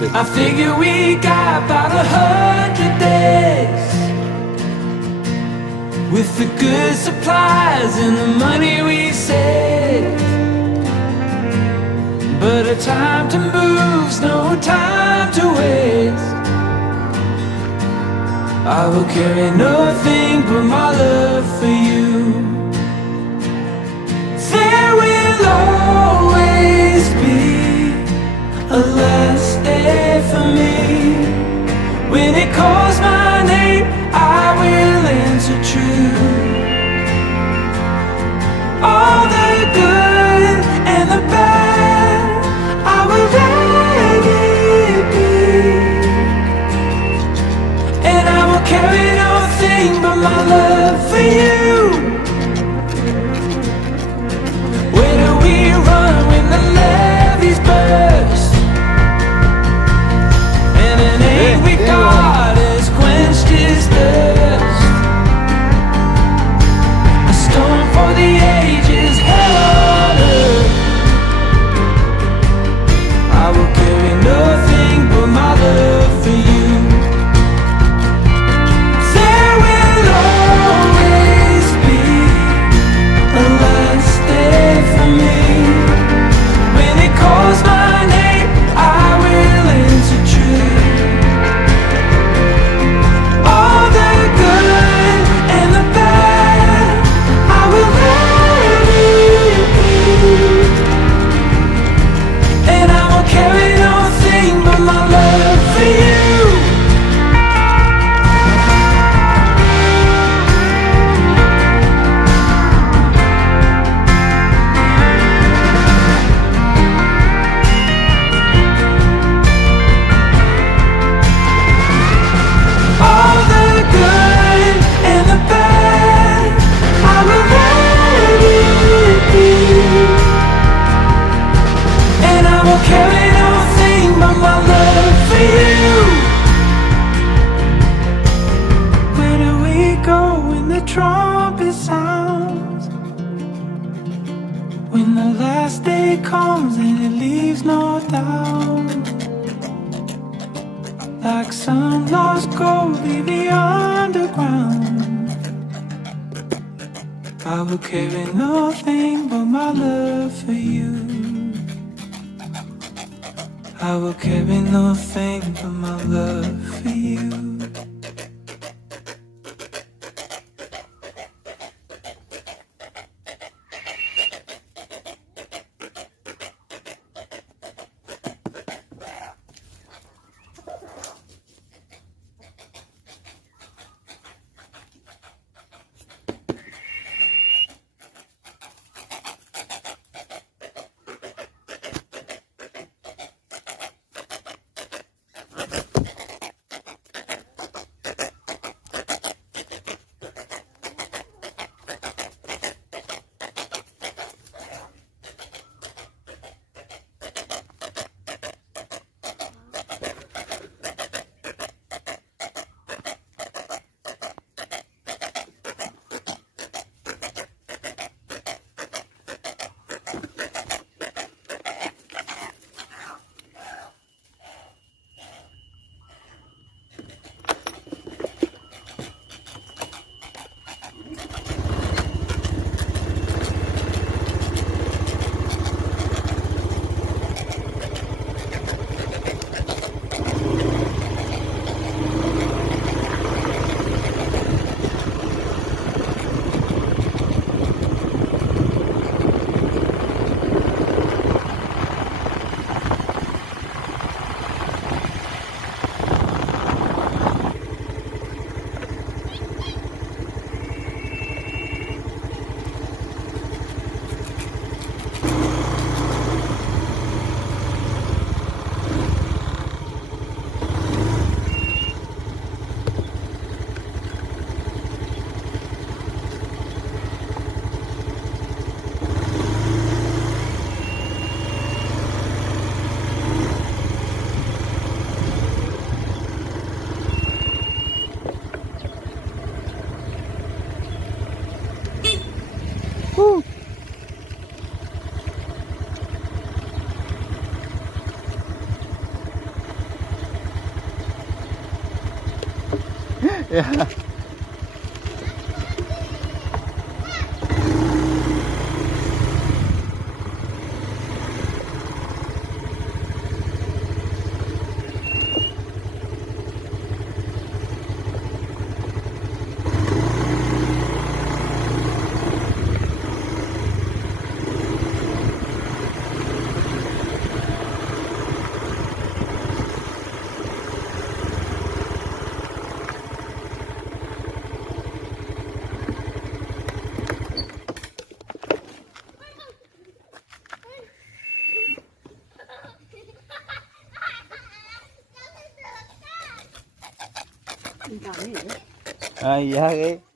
dedi. I figure we got about 100 days with the good supplies and the money we saved. But a time to move's no time to waste. I will carry nothing but my love for you. There will always be a last day for me. When it calls my name, I will answer true. All the good and the bad, I will let it be. And I will carry nothing but my love for you. Where do we run when the levees burst? And an angry God has quenched his thirst. A storm for the ages, hell on earth. I will carry nothing but my love for you. There will always be a last day for me. When it calls my name, I will answer true. All the good and the bad, I will let it be. And I will carry nothing but my love for you. All the good and the bad, I will let it be. And I will carry nothing but my love for you. Where do we go when the trumpet sounds? When the last day comes and it leaves no doubt. Like some lost gold in the underground, I will carry nothing but my love for you. I will carry nothing but my love for you. Yeah. Iya eh.